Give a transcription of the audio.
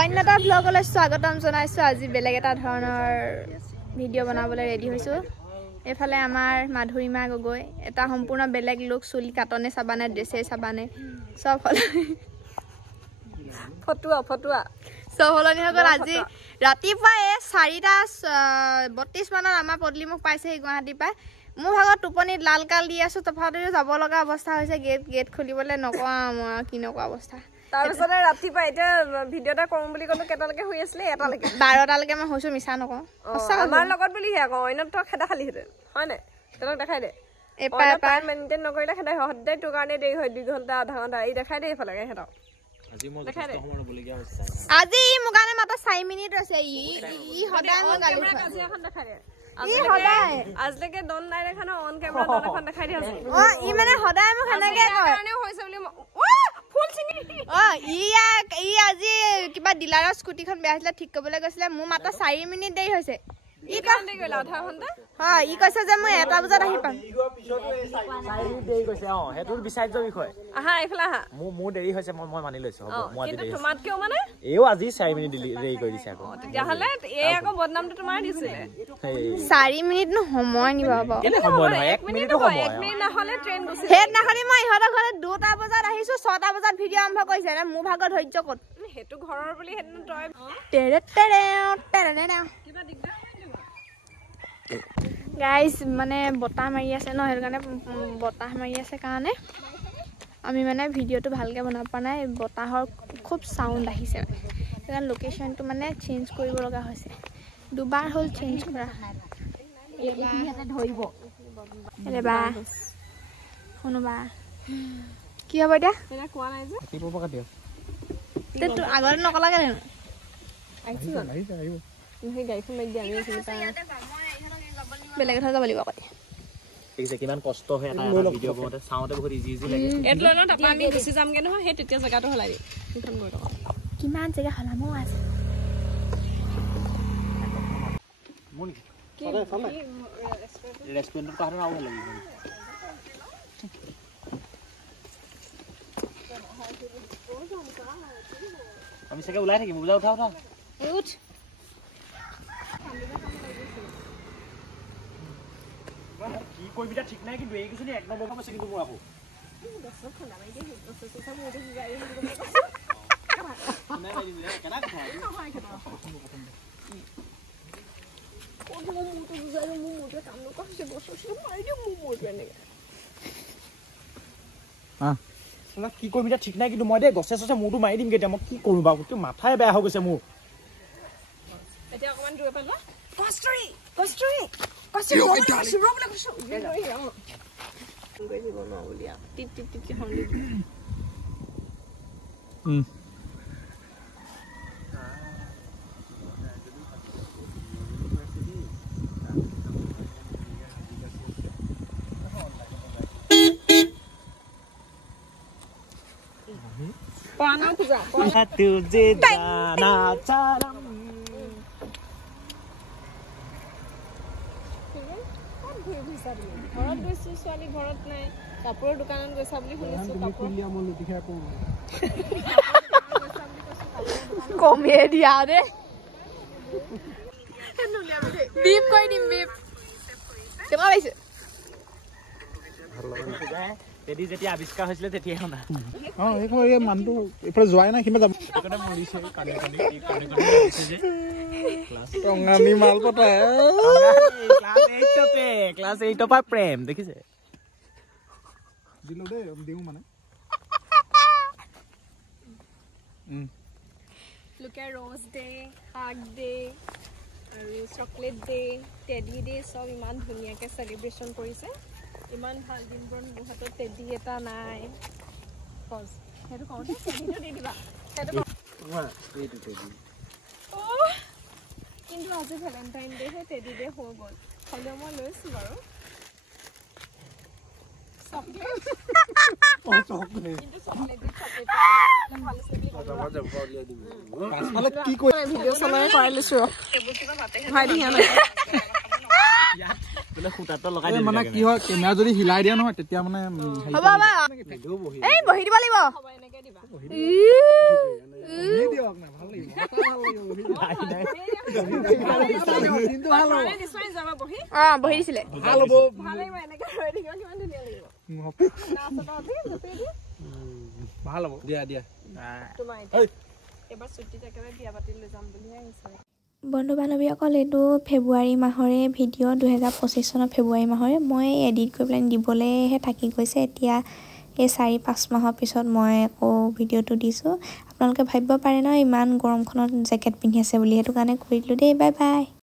অন্যটা ব্লগলৈ স্বাগতম জনাইছো। আজি বেলেগ এটা ধৰণৰ ভিডিঅ' বনাবলৈ ৰেডি হৈছো। এফালে আমাৰ মাধুৰীমা গগৈ এটা সম্পূৰ্ণ বেলেগ লুক, চুলি কাটনে চাবানে ড্ৰেছে চাবানে সব ফটুৱা সব হলনি হৈ গ'ল। আজি ৰাতিপুৱা 4:32 মানত আমাৰ পদলি মোক পাইছেহি গুৱাহাটীৰ পৰা। মোৰ ভাগত টোপনিত লাল কাল দি আছো, তথাপিও যাব লগা অৱস্থা হৈছে। গেট খুলিবলৈ নকওঁ মই কি নকওঁ অৱস্থা। তাৰপিছতে ৰাতিপুৱা এতিয়া ভিডিঅ' এটা কৰোঁ বুলি ক'লো, কেইটালৈকে শুই আছিলে? 12টালৈকে মই হৈছো, মিছা নকওঁ। আমাৰ লগত বুলিহে আকৌ অইনত তই খেদা খালিহেঁতেন হয় নাই? তহঁতক দেখাই দে মেইনটেইন নকৰিলে খেদাই সদায় তোৰ কাৰণে দেৰি হয়, 2 ঘণ্টা 1/2 ঘণ্টা। এই দেখাই দে এইফালে সিহঁতক। আজি ই মোৰ কাৰণে মাত্ৰ 4 মিনিট আছে। ই সদায় মোক গালি দেখাই দে। আজিলৈকে দন নাই দেখা ন, অন কেমেৰা দন এখন দেখাই দিয়া। ই মানে সদায় মোক সেনেকে কয়। ই আজি কিবা ডিলাৰৰ স্কুটিখন বেয়া হৈছিলে, ঠিক কৰিবলৈ গৈছিলে। মোৰ মাত্ৰ 4 মিনিট দেৰি হৈছে। ই কৈছে যে মই 1টা বজাত আহি পাম। মোৰ দেৰি হৈছে, মই মানি লৈছো। আজি 4 মিনিট দেৰি কৰি দিছে আকৌ। তেতিয়াহ'লে এই আকৌ বদনামটো তোমাৰ দিছিলে। 4 মিনিট নো সময় নিবা বাৰু। 1 মিনিটো সময়। 1 মিনিট নহ'লে ট্ৰেইন গুচি সেইদিনাখনি মই ইহঁতৰ ঘৰত 2টা বজাত আহিছো, 6টা বজাত ভিডিঅ' আৰম্ভ কৰিছে। মোৰ ভাগৰ ধৈৰ্য ক'ত? সেইটো ঘৰৰ বুলি সেইটো তই কিবা দিগদাৰ গাইজ মানে বতাহ মাৰি আছে ন, সেইটো কাৰণে বতাহ মাৰি আছে কাৰণে আমি মানে ভিডিঅ'টো ভালকৈ বনাব পৰা নাই। বতাহৰ খুব চাউণ্ড আহিছে, সেইকাৰণে লোকেশ্যনটো মানে চেঞ্জ কৰিব লগা হৈছে। 2বাৰ হ'ল চেঞ্জ কৰা। শুনোবা কি হ'ব এতিয়া? কোৱা নাই যে আগতে নকলাগে জানো? সেই গাড়ীখন মাৰি দিয়া বেলেগ কথা যাব লাগিব আকৌ। কিমান কষ্ট হয় এটা ভিডিঅ' বনাওঁতে, চাওঁতে বহুত ইজি লাগে। এইটো লৈ লওঁ, তাৰপৰা আমি গুচি যামগে নহয়। সেই তেতিয়া জেগাটো সলাই দিম। সেইখন গৈ লওঁ। কিমান জেগা সলামো আছে। ৰেষ্টুৰেণ্টত কথা আৰু ভাল লাগিব। আমি চাগে ওলাই থাকিম। উঠা কি কৰিবি ঠিক নাই, কিন্তু এই কিছু 1 নম্বৰ কাম আছে কিন্তু মোৰ আকৌ কি কৰিবি ঠিক নাই, কিন্তু মই দে গছে চছে মূৰটো মাৰি দিমগে। এতিয়া মই কি কৰো বাৰু? মাথাই বেয়া হৈ গৈছে মোৰ। এতিয়া অকমান দূৰ পালা ঘৰত গৈছো, ছোৱালী ঘৰত নাই। কাপোৰৰ দোকানত গৈছা বুলি শুনিছো। কমিয়ে দিয়া দে। বিপ কৰি দিম, বিপ। কেনেকুৱা লাগিছে? তেদি যেতিয়া আৱিষ্কাৰ হৈছিলে তেতিয়াই শুনা। এই মানুহটো এইফালে যোৱাই নাই, কিবা যাব টঙানি মাল পতা ক্লাছ 8 পৰা প্ৰেম দেখিছে। দিলো দেই, দিওঁ মানে লোকে ৰ'জ ডে, হাগ ডে আৰু চকলেট ডে, টেডি ডে চব ইমান ধুনীয়াকৈ চেলিব্ৰেশ্যন কৰিছে। ইমান ভাল দিনবোৰ মোৰ হাতত টেডি এটা নাই। সেইটো কওঁতে টেডিটো দি দিবা। কিন্তু আজি ভেলেণ্টাইন ডে হে, টেডি ডে হৈ গ'ল। হ'লেও মই লৈছোঁ বাৰু। ভিডিঅ' চলাই কৰাই লৈছো। মানে কি হয়, কেমেৰা যদি হিলাই দিয়া নহয় তেতিয়া মানে বহি দিব লাগিব। দিবা দিয়ক না ভাল লাগিব কিন্তু ভাল হ'ব নিশ্চয় যাব বহি বহি দিছিলে ভাল হ'ব ভাল লাগিব এনেকৈ ৰৈ থাকিব কিমান ধুনীয়া লাগিব ভাল হ'ব দিয়া দিয়া তোমাৰ এবাৰ ছুটীত একেবাৰে বিয়া পাতি লৈ যাম বুলিহে আহিছে বন্ধু বান্ধৱীসকল এইটো ফেব্ৰুৱাৰী মাহৰে ভিডিঅ' 2025 চনৰ ফেব্ৰুৱাৰী মাহৰে মই এডিট কৰি পেলাই দিবলৈহে থাকি গৈছে এতিয়া এই 4-5 মাহৰ পিছত মই আকৌ ভিডিঅ'টো দিছোঁ আপোনালোকে ভাবিব পাৰে ন ইমান গৰমখনত জেকেট পিন্ধি আছে বুলি সেইটো কাৰণে কৰি দিলোঁ দেই বাই বাই